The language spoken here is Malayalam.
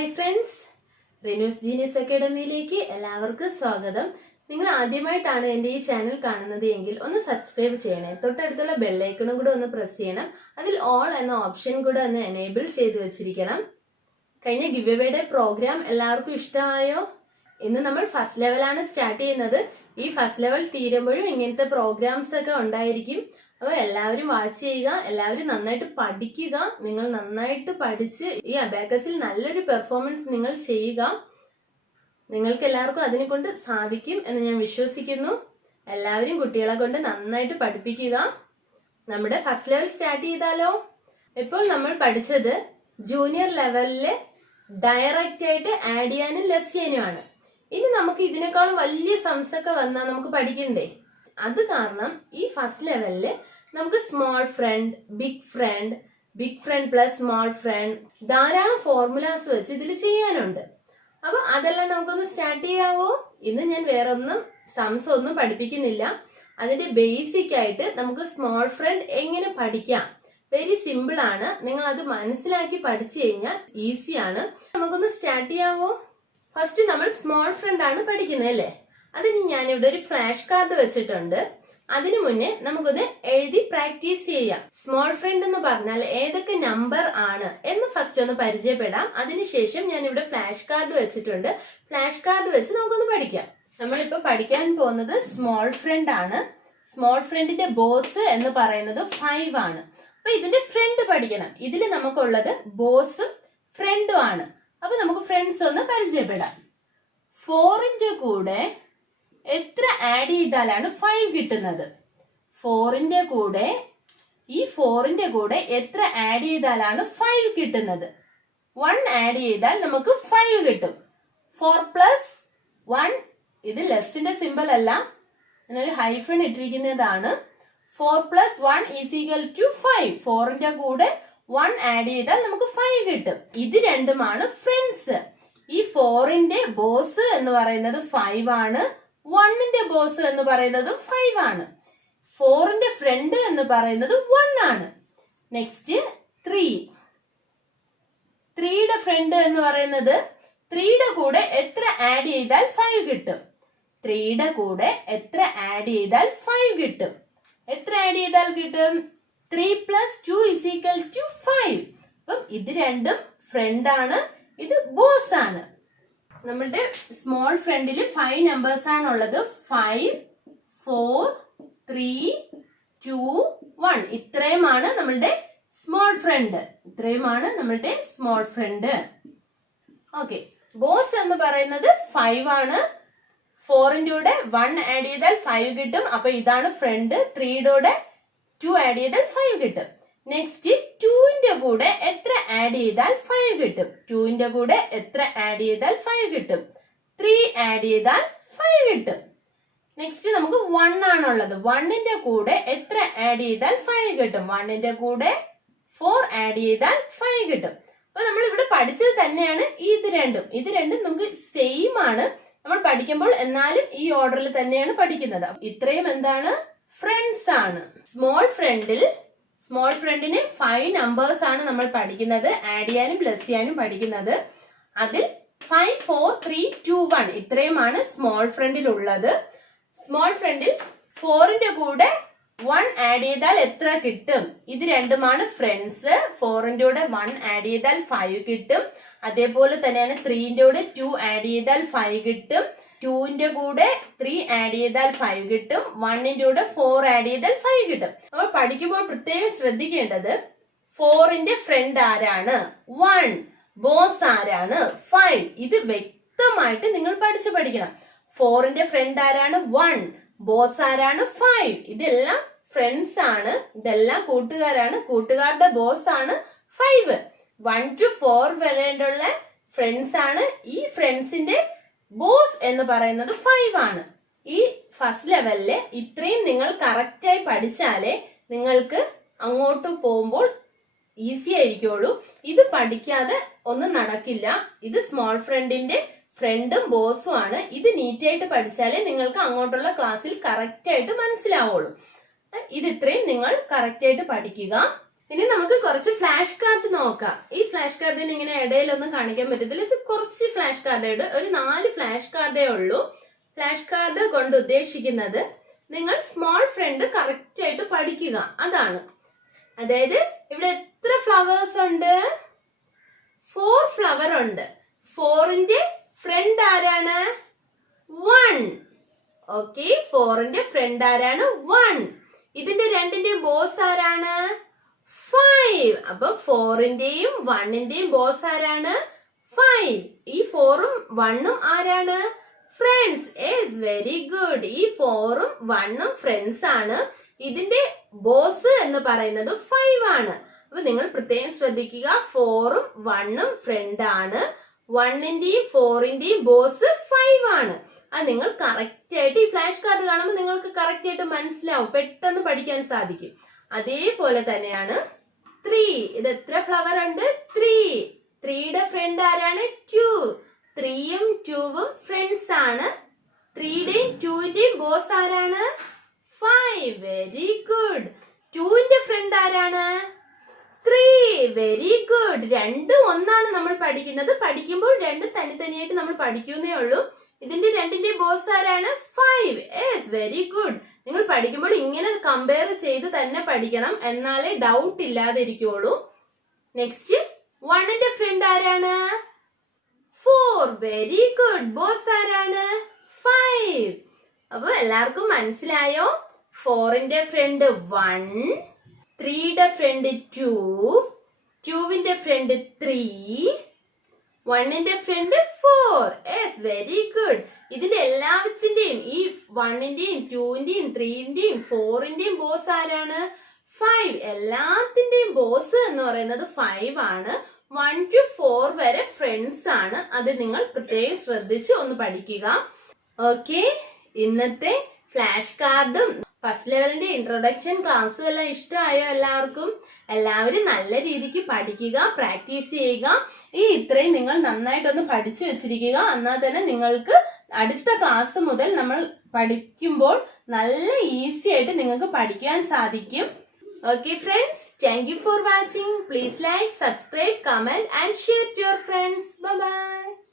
ഹായ് ഫ്രണ്ട്സ്, റിനൂസ് ജീനിയസ് അക്കാഡമിയിലേക്ക് എല്ലാവർക്കും സ്വാഗതം. നിങ്ങൾ ആദ്യമായിട്ടാണ് എൻ്റെ ഈ ചാനൽ കാണുന്നത് എങ്കിൽ ഒന്ന് സബ്സ്ക്രൈബ് ചെയ്യണേ. തൊട്ടടുത്തുള്ള ബെല്ലൈക്കണും കൂടെ ഒന്ന് പ്രസ് ചെയ്യണം. അതിൽ ഓൾ എന്ന ഓപ്ഷൻ കൂടെ ഒന്ന് എനേബിൾ ചെയ്ത് വെച്ചിരിക്കണം. കഴിഞ്ഞ ഗിവ് എവേയുടെ പ്രോഗ്രാം എല്ലാവർക്കും ഇഷ്ടമായോ? ഇന്ന് നമ്മൾ ഫസ്റ്റ് ലെവലാണ് സ്റ്റാർട്ട് ചെയ്യുന്നത്. ഈ ഫസ്റ്റ് ലെവൽ തീരുമ്പോഴും ഇങ്ങനത്തെ പ്രോഗ്രാംസ് ഒക്കെ ഉണ്ടായിരിക്കും. അപ്പോൾ എല്ലാവരും വാച്ച് ചെയ്യുക, എല്ലാവരും നന്നായിട്ട് പഠിക്കുക. നിങ്ങൾ നന്നായിട്ട് പഠിച്ച് ഈ അബാക്കസിൽ നല്ലൊരു പെർഫോമൻസ് നിങ്ങൾ ചെയ്യുക. നിങ്ങൾക്ക് എല്ലാവർക്കും അതിനെ കൊണ്ട് സാധിക്കും എന്ന് ഞാൻ വിശ്വസിക്കുന്നു. എല്ലാവരും കുട്ടികളെ കൊണ്ട് നന്നായിട്ട് പഠിപ്പിക്കുക. നമ്മുടെ ഫസ്റ്റ് ലെവൽ സ്റ്റാർട്ട് ചെയ്താലോ? ഇപ്പോൾ നമ്മൾ പഠിച്ചത് ജൂനിയർ ലെവലില് ഡയറക്റ്റ് ആയിട്ട് ആഡ് ചെയ്യാനും ലെസ് ചെയ്യാനുമാണ്. ഇനി നമുക്ക് ഇതിനേക്കാളും വലിയ സംസ് ഒക്കെ വന്നാൽ നമുക്ക് പഠിക്കണ്ടേ? അത് കാരണം ഈ ഫസ്റ്റ് ലെവലില് നമുക്ക് small friend, big friend plus small friend, ധാരാളം ഫോർമുലാസ് വെച്ച് ഇതിൽ ചെയ്യാനുണ്ട്. അപ്പൊ അതെല്ലാം നമുക്കൊന്ന് സ്റ്റാർട്ട് ചെയ്യാവോ? ഇന്ന് ഞാൻ വേറെ സംസ് ഒന്നും പഠിപ്പിക്കുന്നില്ല. അതിന്റെ ബേസിക് ആയിട്ട് നമുക്ക് സ്മോൾ ഫ്രണ്ട് എങ്ങനെ പഠിക്കാം, വെരി സിമ്പിൾ ആണ്. നിങ്ങൾ അത് മനസ്സിലാക്കി പഠിച്ചു കഴിഞ്ഞാൽ ഈസിയാണ്. നമുക്കൊന്ന് സ്റ്റാർട്ട് ചെയ്യാവോ? ഫസ്റ്റ് നമ്മൾ സ്മോൾ ഫ്രണ്ട് ആണ് പഠിക്കുന്നത് അല്ലേ? അതിന് ഞാനിവിടെ ഒരു ഫ്ലാഷ് കാർഡ് വെച്ചിട്ടുണ്ട്. അതിനു മുന്നേ നമുക്കൊന്ന് എഴുതി പ്രാക്ടീസ് ചെയ്യാം. സ്മോൾ ഫ്രണ്ട് എന്ന് പറഞ്ഞാൽ ഏതൊക്കെ നമ്പർ ആണ് എന്ന് ഫസ്റ്റ് ഒന്ന് പരിചയപ്പെടാം. അതിനുശേഷം ഞാൻ ഇവിടെ ഫ്ലാഷ് കാർഡ് വെച്ചിട്ടുണ്ട്. ഫ്ലാഷ് കാർഡ് വെച്ച് നമുക്കൊന്ന് പഠിക്കാം. നമ്മളിപ്പോ പഠിക്കാൻ പോകുന്നത് സ്മോൾ ഫ്രണ്ട് ആണ്. സ്മോൾ ഫ്രണ്ടിന്റെ ബോസ് എന്ന് പറയുന്നത് 5 ആണ്. അപ്പൊ ഇതിന്റെ ഫ്രണ്ട് പഠിക്കണം. ഇതിൽ നമുക്കുള്ളത് ബോസും ഫ്രണ്ടും ആണ്. അപ്പൊ നമുക്ക് ഫ്രണ്ട്സ് ഒന്ന് പരിചയപ്പെടാം. 4ന്റെ കൂടെ എത്ര ആഡ് ചെയ്താലാണ് 5 കിട്ടുന്നത്? 4ന്റെ കൂടെ എത്ര ആഡ് ചെയ്താലാണ് 5 കിട്ടുന്നത്? 1 ആഡ് ചെയ്താൽ നമുക്ക് 5 കിട്ടും. 4 പ്ലസ് 1, ഇത് ലെസ്സിന്റെ സിമ്പിൾ അല്ല, ഞാനൊരു ഹൈഫൺ ഇട്ടിരിക്കുന്നതാണ്. 4 പ്ലസ് 1 ഈസ് ഈക്വൽ ടു 5. 4ന്റെ കൂടെ 1 ആഡ് ചെയ്താൽ നമുക്ക് 5 കിട്ടും. ഇത് രണ്ടുമാണ് ഫ്രണ്ട്സ്. ഈ 4ന്റെ ബോസ് എന്ന് പറയുന്നത് 5 ആണ്. 1ന്റെ ബോസ് എന്ന് പറയുന്നത് 5 ആണ്. 4ന്റെ ഫ്രണ്ട് എന്ന് പറയുന്നത് 1 ആണ്. നെക്സ്റ്റ് 3യുടെ ഫ്രണ്ട് എന്ന് പറയുന്നത് 3യുടെ കൂടെ എത്ര ആഡ് ചെയ്താൽ 5 കിട്ടും? 3യുടെ കൂടെ എത്ര ആഡ് ചെയ്താൽ 5 കിട്ടും? എത്ര ആഡ് ചെയ്താൽ കിട്ടും? 3 പ്ലസ് 2 ഇസ് ഈക്വൽ ടു 5. അപ്പം ഇത് രണ്ടും ഫ്രണ്ട് ആണ്, ഇത് ബോസ് ആണ്. നമ്മളുടെ സ്മോൾ ഫ്രണ്ടില് 5 നമ്പേഴ്സ് ആണുള്ളത്. 5, 4, 3, 2, 1. ഇത്രയുമാണ് നമ്മളുടെ സ്മോൾ ഫ്രണ്ട്. ഓക്കെ, ബോസ് എന്ന് പറയുന്നത് 5 ആണ്. 4ന്റെ കൂടെ 1 ആഡ് ചെയ്താൽ 5 കിട്ടും. അപ്പൊ ഇതാണ് ഫ്രണ്ട്. 3യുടെ കൂടെ 2 ആഡ് ചെയ്താൽ 5 കിട്ടും. നെക്സ്റ്റ് 2ന്റെ കൂടെ എത്ര ആഡ് ചെയ്താൽ 5 കിട്ടും? 2ന്റെ കൂടെ എത്ര ആഡ് ചെയ്താൽ 5 കിട്ടും? 3 ആഡ് ചെയ്താൽ 5 കിട്ടും. നെക്സ്റ്റ് നമുക്ക് 1 ആണുള്ളത്. 1ന്റെ കൂടെ എത്ര ആഡ് ചെയ്താൽ 5 കിട്ടും? 1ന്റെ കൂടെ 4 ആഡ് ചെയ്താൽ 5 കിട്ടും. അപ്പൊ നമ്മൾ ഇവിടെ പഠിച്ചത് തന്നെയാണ് ഇത് രണ്ടും നമുക്ക് സെയിം ആണ് നമ്മൾ പഠിക്കുമ്പോൾ, എന്നാലും ഈ ഓർഡറിൽ തന്നെയാണ് പഠിക്കുന്നത്. ഇത്രയും എന്താണ്? ഫ്രണ്ട്സ് ആണ്. സ്മോൾ ഫ്രണ്ടിന് 5 നമ്പേഴ്സ് ആണ് നമ്മൾ പഠിക്കുന്നത്. ആഡ് ചെയ്യാനും പ്ലസ് ചെയ്യാനും പഠിക്കുന്നത്. അതിൽ 5, 4, 3, 2, 1 ഇത്രയുമാണ് സ്മോൾ ഫ്രണ്ടിൽ ഉള്ളത്. സ്മോൾ ഫ്രണ്ടിൽ 4ന്റെ കൂടെ 1 ആഡ് ചെയ്താൽ എത്ര കിട്ടും? ഇത് രണ്ടുമാണ് ഫ്രണ്ട്സ്. 4ന്റെ കൂടെ 1 ആഡ് ചെയ്താൽ 5 കിട്ടും. അതേപോലെ തന്നെയാണ് 3ന്റെ കൂടെ 2 ആഡ് ചെയ്താൽ 5 കിട്ടും. 2ന്റെ കൂടെ 3 ആഡ് ചെയ്താൽ 5 കിട്ടും. 1ന്റെ കൂടെ 4 ആഡ് ചെയ്താൽ 5 കിട്ടും. അപ്പോൾ പഠിക്കുമ്പോൾ പ്രത്യേകം ശ്രദ്ധിക്കേണ്ടത് 4ന്റെ ഫ്രണ്ട് ആരാണ്? 1. ബോസ് ആരാണ്? 5. ഇത് വ്യക്തമായിട്ട് നിങ്ങൾ പഠിക്കണം. 4ന്റെ ഫ്രണ്ട് ആരാണ്? 1. ബോസ് ആരാണ്? 5. ഇതെല്ലാം ഫ്രണ്ട്സ് ആണ്, ഇതെല്ലാം കൂട്ടുകാരാണ്. കൂട്ടുകാരുടെ ബോസ് ആണ് 5. 1 to 4 വരെയുള്ള ഫ്രണ്ട്സ് ആണ്. ഈ ഫ്രണ്ട്സിന്റെ ബോസ് എന്ന് പറയുന്നത് 5 ആണ്. ഈ ഫസ്റ്റ് ലെവലില് ഇത്രയും നിങ്ങൾ കറക്റ്റായി പഠിച്ചാലേ നിങ്ങൾക്ക് അങ്ങോട്ട് പോകുമ്പോൾ ഈസി ആയിരിക്കുള്ളൂ. ഇത് പഠിക്കാതെ ഒന്നും നടക്കില്ല. ഇത് സ്മോൾ ഫ്രണ്ടിന്റെ ഫ്രണ്ടും ബോസും ആണ്. ഇത് നീറ്റായിട്ട് പഠിച്ചാലേ നിങ്ങൾക്ക് അങ്ങോട്ടുള്ള ക്ലാസ്സിൽ കറക്റ്റ് ആയിട്ട് മനസ്സിലാവുള്ളൂ. ഇത് ഇത്രയും നിങ്ങൾ കറക്റ്റ് ആയിട്ട് പഠിക്കുക. ഇനി നമുക്ക് കുറച്ച് ഫ്ലാഷ് കാർഡ് നോക്കാം. ഈ ഫ്ലാഷ് കാർഡിന് ഇങ്ങനെ ഇടയിലൊന്നും കാണിക്കാൻ പറ്റത്തില്ല. ഇത് കുറച്ച് ഫ്ലാഷ് കാർഡേ ഉള്ളൂ. ഒരു 4 ഫ്ലാഷ് കാർഡേ ഉള്ളൂ. ഫ്ലാഷ് കാർഡ് കൊണ്ട് ഉദ്ദേശിക്കുന്നത് നിങ്ങൾ സ്മോൾ ഫ്രണ്ട് കറക്റ്റ് ആയിട്ട് പഠിക്കുക, അതാണ്. അതായത് ഇവിടെ എത്ര ഫ്ലവേഴ്സ് ഉണ്ട്? 4 ഫ്ലവർ ഉണ്ട്. 4ന്റെ ഫ്രണ്ട് ആരാണ്? 1. ഓക്കെ, 4ന്റെ ഫ്രണ്ട് ആരാണ്? 1. ഇതിന്റെ 2ന്റെയും ബോസ് ആരാണ്? 5. അപ്പൊ 4ന്റെയും 1ന്റെയും ബോസ് ആരാണ്? 5. ഈ 4ഉം 1ഉം ആരാണ്? ഫ്രണ്ട്സ്. Yes, very good. ഈ 4ഉം 1ഉം ഫ്രണ്ട്സ് ആണ്. ഇതിന്റെ ബോസ് എന്ന് പറയുന്നത് 5 ആണ്. അപ്പൊ നിങ്ങൾ പ്രത്യേകം ശ്രദ്ധിക്കുക, 4ഉം 1ഉം ഫ്രണ്ട് ആണ്. 1ന്റെയും 4ന്റെയും ബോസ് 5 ആണ്. അത് നിങ്ങൾ കറക്റ്റ് ആയിട്ട് ഈ ഫ്ലാഷ് കാർഡ് കാണുമ്പോൾ നിങ്ങൾക്ക് കറക്റ്റ് ആയിട്ട് മനസ്സിലാവും, പെട്ടെന്ന് പഠിക്കാൻ സാധിക്കും. അതേപോലെ തന്നെയാണ് 3. ഇത് എത്ര ഫ്ലവർ ഉണ്ട്? 3. 3യുടെ ഫ്രണ്ട് ആരാണ്? 2. 3ഉം 2ഉം ഫ്രണ്ട്സ് ആണ്. 3യുടെയും 2ന്റെയും ബോസ് ആരാണ്? 5. Very good. 2ന്റെ ഫ്രണ്ട് ആരാണ്? 3. Very good. 2 ഒന്നാണ് നമ്മൾ പഠിക്കുന്നത്. പഠിക്കുമ്പോൾ 2 തനിത്തനിയായിട്ട് നമ്മൾ പഠിക്കുന്നേ ഉള്ളൂ. ഇതിന്റെ 2ന്റെ ബോസ് ആരാണ്? 5. Yes, very good. നിങ്ങൾ പഠിക്കുമ്പോൾ ഇങ്ങനെ കമ്പയർ ചെയ്ത് തന്നെ പഠിക്കണം, എന്നാലേ ഡൗട്ട് ഇല്ലാതെ ഇരിക്കുള്ളൂ. നെക്സ്റ്റ് 1ന്റെ ഫ്രണ്ട് ആരാണ്? 4. Very good. ബോസ് ആരാണ്? 5. അപ്പൊ എല്ലാവർക്കും മനസ്സിലായോ? 4ന്റെ ഫ്രണ്ട് 1, 3യുടെ ഫ്രണ്ട് 2, 2വിന്റെ ഫ്രണ്ട് 3, 1ന്റെ ഫ്രണ്ട് 4. Yes, very good. ഇതിന്റെ എല്ലാത്തിന്റെയും ഈ 1ന്റെയും 2ന്റെയും 3ന്റെയും 4ന്റെയും ബോസ് ആരാണ്? 5. എല്ലാത്തിന്റെയും ബോസ് എന്ന് പറയുന്നത് 5 ആണ്. 1 to 4 വരെ ഫ്രണ്ട്സ് ആണ്. അത് നിങ്ങൾ പ്രത്യേകം ശ്രദ്ധിച്ച് ഒന്ന് പഠിക്കുക. ഓക്കെ, ഇന്നത്തെ ഫ്ലാഷ് കാർഡും ഫസ്റ്റ് ലെവലിന്റെ ഇൻട്രൊഡക്ഷൻ ക്ലാസ്സും എല്ലാം ഇഷ്ടമായോ എല്ലാവർക്കും? എല്ലാവരും നല്ല രീതിക്ക് പഠിക്കുക, പ്രാക്ടീസ് ചെയ്യുക. ഈ ഇത്രയും നിങ്ങൾ നന്നായിട്ടൊന്ന് പഠിച്ചു വെച്ചിരിക്കുക. എന്നാൽ തന്നെ നിങ്ങൾക്ക് അടുത്ത ക്ലാസ് മുതൽ നമ്മൾ പഠിക്കുമ്പോൾ നല്ല ഈസി ആയിട്ട് നിങ്ങൾക്ക് പഠിക്കാൻ സാധിക്കും. Okay friends, thank you for watching. Please like, subscribe, comment and share to your friends. Bye bye.